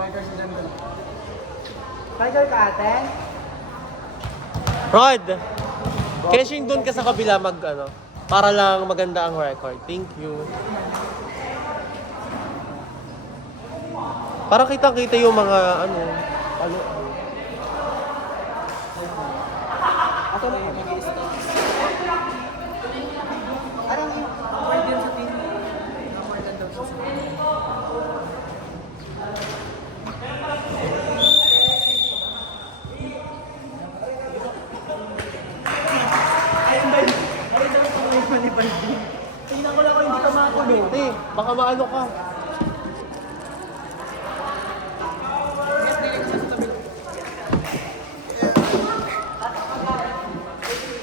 Spiker si Jan. Spiker ka ate? Rod! Keshing doon ka sa kabila para lang maganda ang record. Thank you. Para kitang-kita yung mga Ato na ako mag-i-stop. Parang award din sa team. Award din daw sa team. Tingnan ko lang kung hindi ka makakulong. Te, baka maano ka.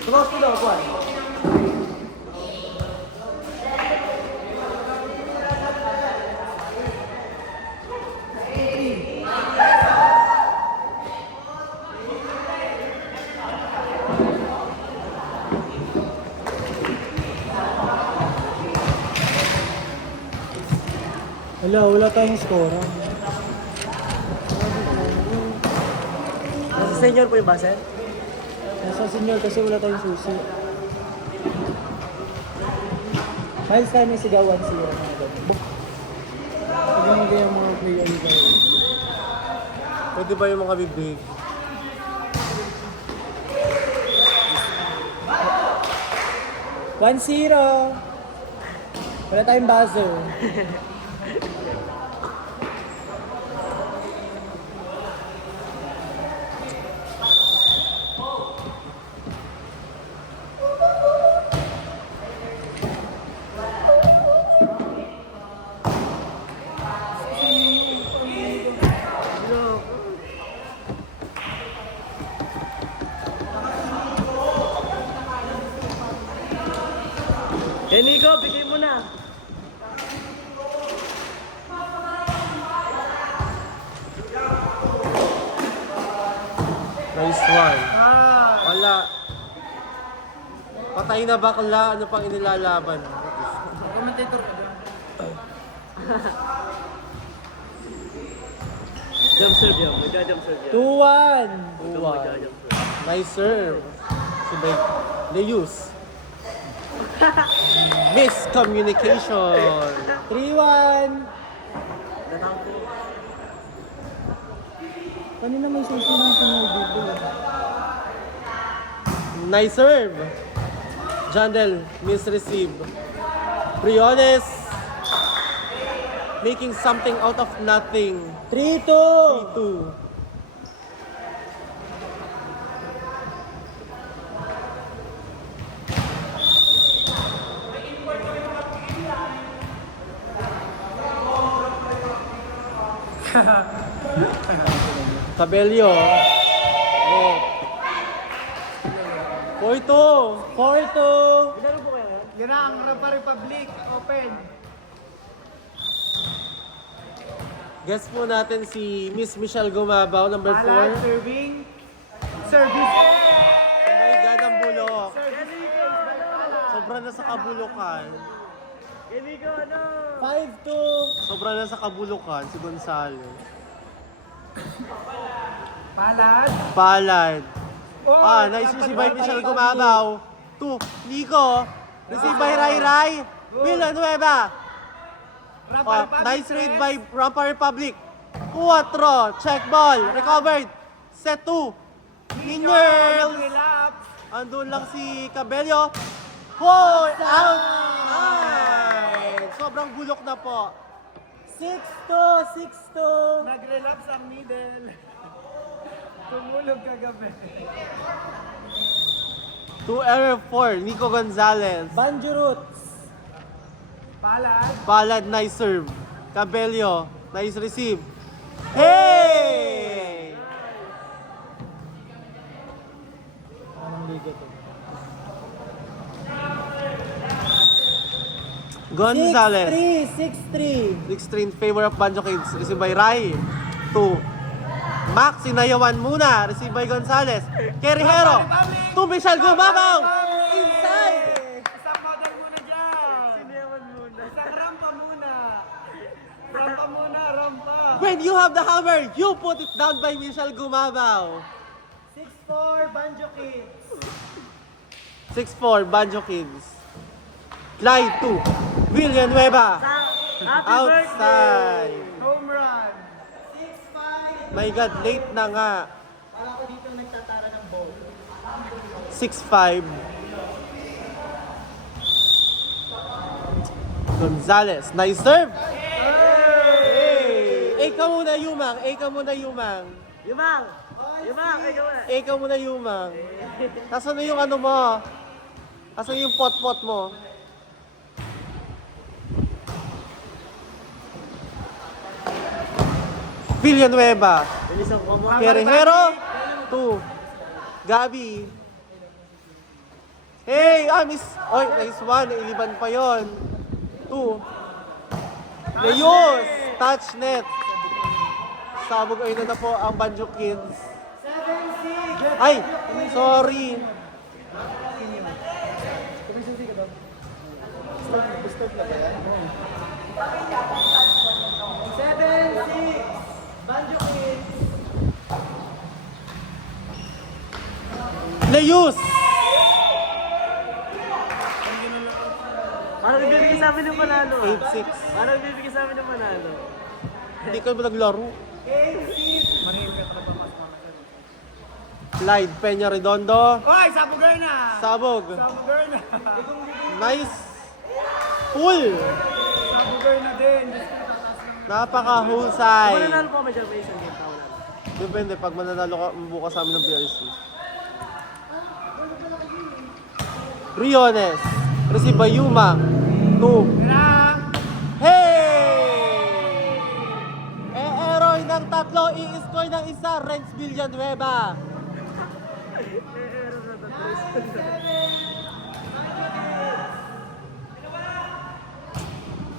Close to daw, Juan. Wala tayong score. Nasa senior po yung base? Nasa senior kasi wala tayong susi. Miles tayo may sigawan siya. Pag hindi yung mga player nila. Pwede ba yung mga bibig? One 0. Wala tayong buzzer. Nico, bigay mo na. Nice one. Wala. Patay na bakla. Ano pang inilalaban? Commentator ka doon. Jump serve yan. Magja-jump serve yan. 2-1. Nice serve. Sabay. Leus. Miscommunication. 3-1. Kanina may susi ng sunod dito. Nice serve. Jandel, misreceive. Briones making something out of nothing. 3-2. 2. Cabello. Oh. 4-2. 4-2. Yan ang Rampa Republic. Open. Guess po natin si Miss Michelle Gumabaw, number 4. Alan, serving. Service. Oh my God, ang bulok. Sobra na sa kabulukan. 5-2. Sobra na sa kabulukan si Gonzales. Palad. Palad. Oh, Nice receive by Michelle Gumabaw. 2. Nico. Receive by Rai Rai. Villanueva. Nice read by Rampa Republic. 4. Check ball. Recovered. Set 2. Minions. Andun lang si Cabello. Out! Nice! Sobrang bulok na po. 6-2. Nag-relapse ang middle. Tumulog kagabi. 2 error 4. Nico Gonzalez. Banjo Roots. Palad. Palad, nice serve. Cabello, nice receive. Hey! Anong liga to? Gonzalez. 6-3. 6-3 in favor of Banjo Kids. Receive by Rai. 2. Max, sinayawan muna. Receive by Gonzalez. Kerihero. 2 Michelle Gumabaw. Inside. Isang model muna dyan. Siniyawan muna. Isang rampa muna. Rampa muna, rampa. And you have the hammer. You put it down by Michelle Gumabaw. 6-4, Banjo Kids. 6-4, Banjo Kids. Clyde 2. Villanueva. Happy Outside. Home run. 6-5. My God, late na nga. Wala ko dito nagtatara ng ball. 6-5. Gonzales. Nice serve. Hey! Ka muna, Yumang. Ka muna, Yumang. Yumang! Yumang, ikaw na. Ka muna, Yumang. Nasaan na yung ano mo? Nasaan yung pot-pot mo? Villanueva. Bilisang ko mo. Guerrero. 2. Gabi. Hey! Miss. Oy, nice one. Iliban pa yon. 2. Leos. Touch net. Sabog ay na po ang Banjo Kids. 7-6. Ay! Sorry. Banjo Kids. Leos. Parang bibigay sa amin ng panalo. 8-6. Parang bibigay sa amin ng panalo. Hindi ka ba naglaro? 8-6. Clyde Peña Redondo. Oy, sabugay na. Sabog. Sabugay na. Nice. Full. Sabugay na din. Napakahusay. Mananalo po kami dyan, may isang game. Tawala. Depende pag mananalo ka bukas sa amin ng BRC. Riones. Receive by Yumang. 2. Hey! Eroy ng tatlo, i-score ng isa, Renz Villanueva.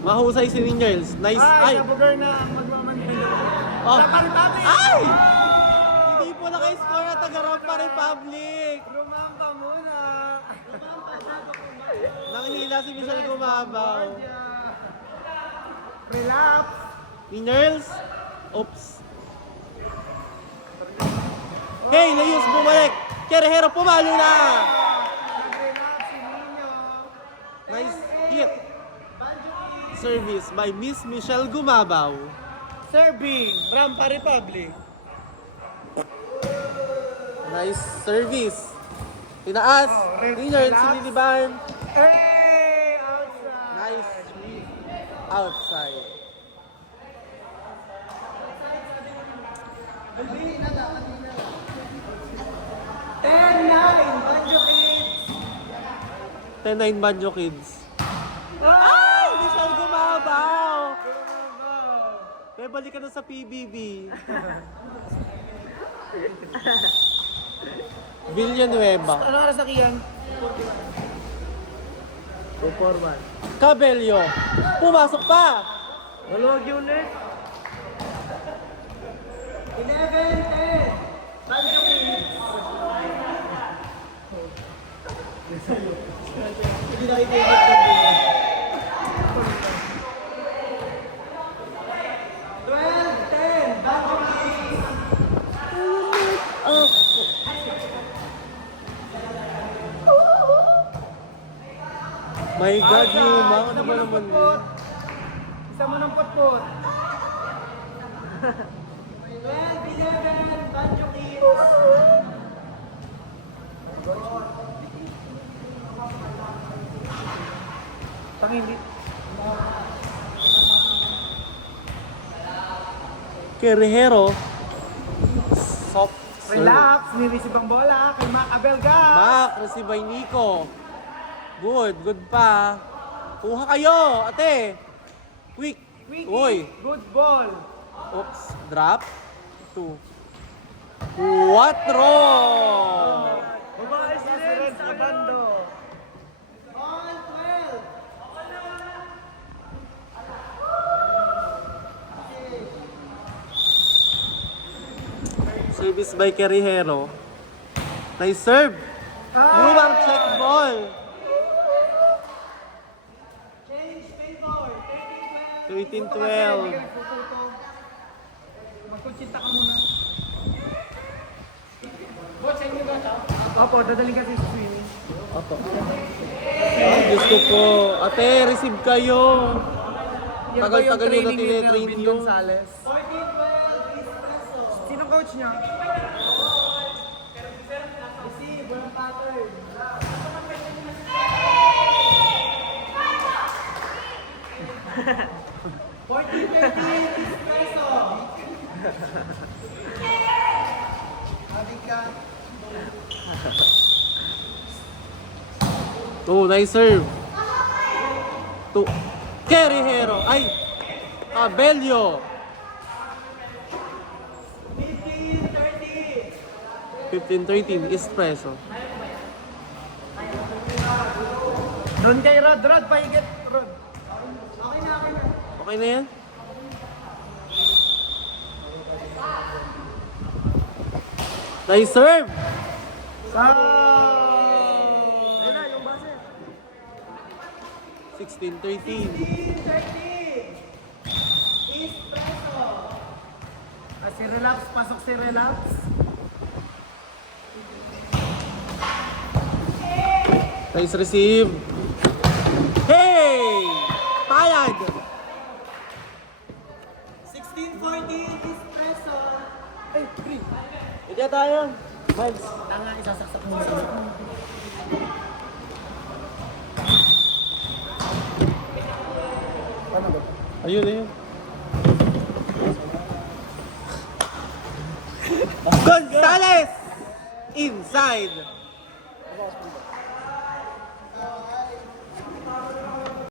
Mahusay si Ninjels. Nice. Ay, Ay! sabugay na ang magmamanhilo. Oh. Napakitati. Ay! Hindi po naka-score at Tagarapa Republic. Rumampa muna. Nanghila si Michelle Gumabaw. Relapse. Ninjels. Oops. Hey, Leos bumalik. Guerrero pumalo na. Relapse si Nino. Nice hit. Service by Miss Michelle Gumabaw. Serving. Rampa Republic. Nice service. Tinaas. Ninjels, siniliban. Hey! Outside. Nice sweep. Outside. Banjo Kids. 10-9 Banjo Kids. Ay! Michelle Gumabaw! Kaya balik ka na sa PBB. Villanueva. Ano oras na kiyan? 2-4-1. Cabello. Pumasok pa! Maluwag yun eh. 11-10. Banjo Kids. Hindi na ito. 12-10. Banjo Kids. My God, Yuma. Ano ba naman yun? Isa mo ng putput. 12-11. Banjo Kids. Pangingit. Guerrero. Soft serve. Relax. Nireceive ang bola kay Mac Abelga. Mac, receive by Nico. Good, good pa. Kuha kayo, ate. Quick. Quickie. Uy. Good ball. Oops, drop. 2. 4. Babae si Ren sa bando. On 12. Service by Guerrero. Nice serve. Lumang check ball. Change favor. 13-12. Magkonsita ka muna. Boss, sa inyo ba ito? Opo, dadaling kasi sa swimming. Opo. Ay, Diyos ko po. Ate, receive kayo. Yan ba yung Tagal-tagal nyo na training ni tinitrain Melvin yun. Gonzalez? Sino coach niya? Oh, nice serve. To Kerihero. Ay! Cabello. 15-13. Espresso. Doon kay Rod. Rod, paigit. Rod. Okay na yan? Nice serve. Sa... Ayun na, yung base. 16-13. Si Relax, pasok si Relax. Nice receive. Hey! Payag! 16-14, Espresso. Ay, free. Hindi tayo. Miles. Tanga, isasaksak mo sa Paano ba? Ayun, ayun. Gonzales! Inside!